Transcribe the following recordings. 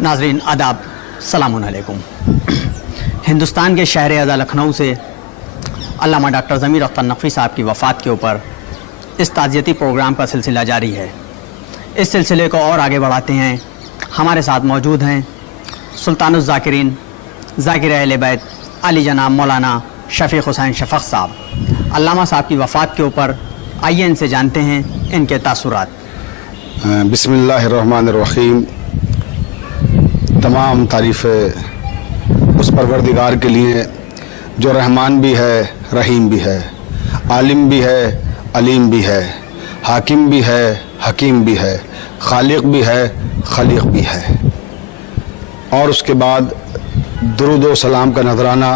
ناظرین آداب، السلام علیکم۔ ہندوستان کے شہر اعظم لکھنؤ سے علامہ ڈاکٹر ضمیر اختر نقوی صاحب کی وفات کے اوپر اس تعزیتی پروگرام کا سلسلہ جاری ہے۔ اس سلسلے کو اور آگے بڑھاتے ہیں، ہمارے ساتھ موجود ہیں سلطان الذاکرین ذاکر اہل بیت علی جناب مولانا شفیق حسین شفق صاحب۔ علامہ صاحب کی وفات کے اوپر آئیے ان سے جانتے ہیں ان کے تاثرات۔ بسم اللہ الرحمن الرحیم۔ تمام تعریفیں اس پروردگار کے لیے جو رحمان بھی ہے، رحیم بھی ہے، عالم بھی ہے، علیم بھی ہے، حاکم بھی ہے، حکیم بھی ہے، خالق بھی ہے، خلیق بھی ہے۔ اور اس کے بعد درود و سلام کا نذرانہ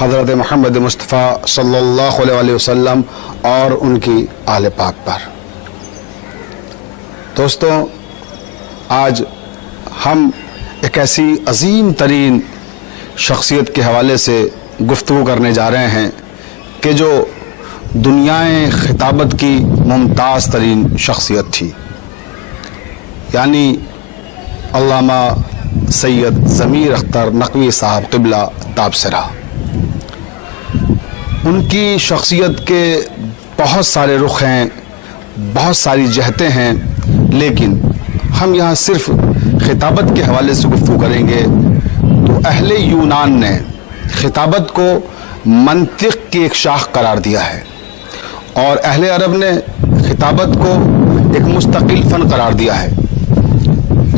حضرت محمد مصطفیٰ صلی اللہ علیہ وسلم اور ان کی آل پاک پر۔ دوستوں، آج ہم ایک ایسی عظیم ترین شخصیت کے حوالے سے گفتگو کرنے جا رہے ہیں کہ جو دنیائے خطابت کی ممتاز ترین شخصیت تھی، یعنی علامہ سید ضمیر اختر نقوی صاحب قبلہ تابصرہ۔ ان کی شخصیت کے بہت سارے رخ ہیں، بہت ساری جہتیں ہیں، لیکن ہم یہاں صرف خطابت کے حوالے سے گفتگو کریں گے تو اہل یونان نے خطابت کو منطق کی ایک شاخ قرار دیا ہے، اور اہل عرب نے خطابت کو ایک مستقل فن قرار دیا ہے،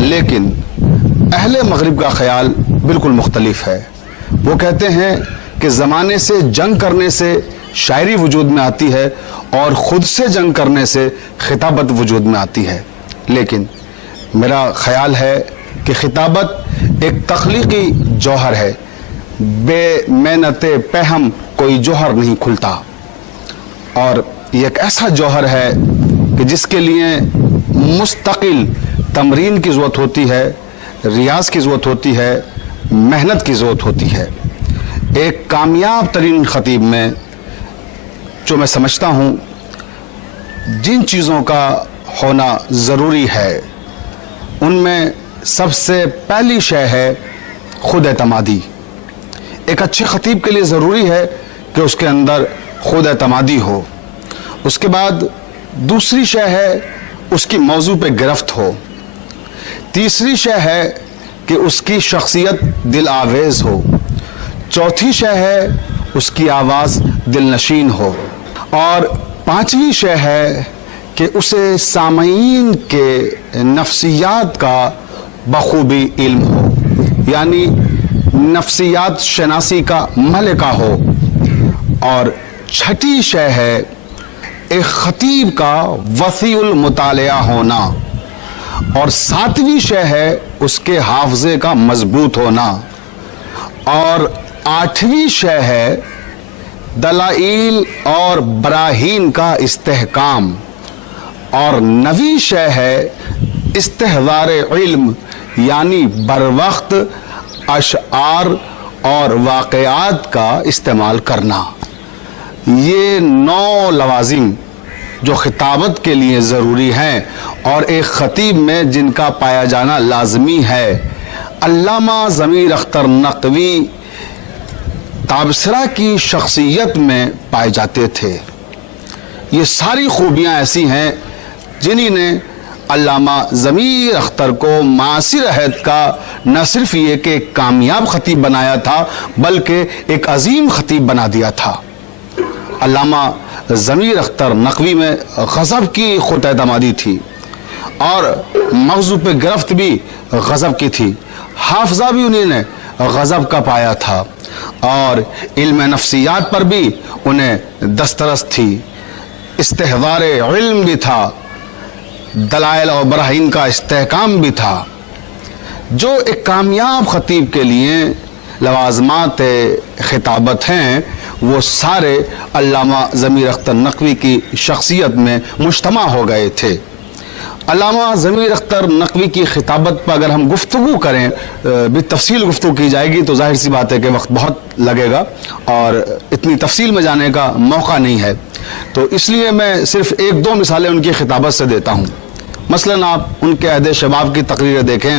لیکن اہل مغرب کا خیال بالکل مختلف ہے۔ وہ کہتے ہیں کہ زمانے سے جنگ کرنے سے شاعری وجود میں آتی ہے اور خود سے جنگ کرنے سے خطابت وجود میں آتی ہے، لیکن میرا خیال ہے کہ خطابت ایک تخلیقی جوہر ہے، بے محنت پہم کوئی جوہر نہیں کھلتا، اور یہ ایک ایسا جوہر ہے کہ جس کے لیے مستقل تمرین کی ضرورت ہوتی ہے، ریاض کی ضرورت ہوتی ہے، محنت کی ضرورت ہوتی ہے۔ ایک کامیاب ترین خطیب میں جو میں سمجھتا ہوں جن چیزوں کا ہونا ضروری ہے، ان میں سب سے پہلی شے ہے خود اعتمادی۔ ایک اچھے خطیب کے لیے ضروری ہے کہ اس کے اندر خود اعتمادی ہو۔ اس کے بعد دوسری شے ہے اس کی موضوع پہ گرفت ہو۔ تیسری شے ہے کہ اس کی شخصیت دل آویز ہو۔ چوتھی شے ہے اس کی آواز دل نشین ہو، اور پانچویں شے ہے کہ اسے سامعین کے نفسیات کا بخوبی علم ہو، یعنی نفسیات شناسی کا ملکہ ہو۔ اور چھٹی شے ہے ایک خطیب کا وسیع المطالعہ ہونا، اور ساتویں شے ہے اس کے حافظے کا مضبوط ہونا، اور آٹھویں شے ہے دلائل اور براہین کا استحکام، اور نویں شے ہے استحضار علم، یعنی بر وقت اشعار اور واقعات کا استعمال کرنا۔ یہ 9 لوازم جو خطابت کے لیے ضروری ہیں اور ایک خطیب میں جن کا پایا جانا لازمی ہے۔ علامہ ضمیر اختر نقوی تابصرہ کی شخصیت میں پائے جاتے تھے۔ یہ ساری خوبیاں ایسی ہیں جنہی نے علامہ ضمیر اختر کو معاصر عہد کا نہ صرف یہ کہ ایک کامیاب خطیب بنایا تھا بلکہ ایک عظیم خطیب بنا دیا تھا۔ علامہ ضمیر اختر نقوی میں غضب کی خود اعتمادی تھی، اور موضوع پہ گرفت بھی غضب کی تھی، حافظہ بھی انہیں نے غضب کا پایا تھا، اور علم نفسیات پر بھی انہیں دسترس تھی، استحضار علم بھی تھا، دلائل اور براہین کا استحکام بھی تھا۔ جو ایک کامیاب خطیب کے لیے لوازمات خطابت ہیں وہ سارے علامہ ضمیر اختر نقوی کی شخصیت میں مجتمع ہو گئے تھے۔ علامہ ضمیر اختر نقوی کی خطابت پر اگر ہم گفتگو کریں، بالتفصیل گفتگو کی جائے گی تو ظاہر سی بات ہے کہ وقت بہت لگے گا اور اتنی تفصیل میں جانے کا موقع نہیں ہے، تو اس لیے میں صرف 1-2 مثالیں ان کی خطابت سے دیتا ہوں۔ مثلاً آپ ان کے عہد شباب کی تقریریں دیکھیں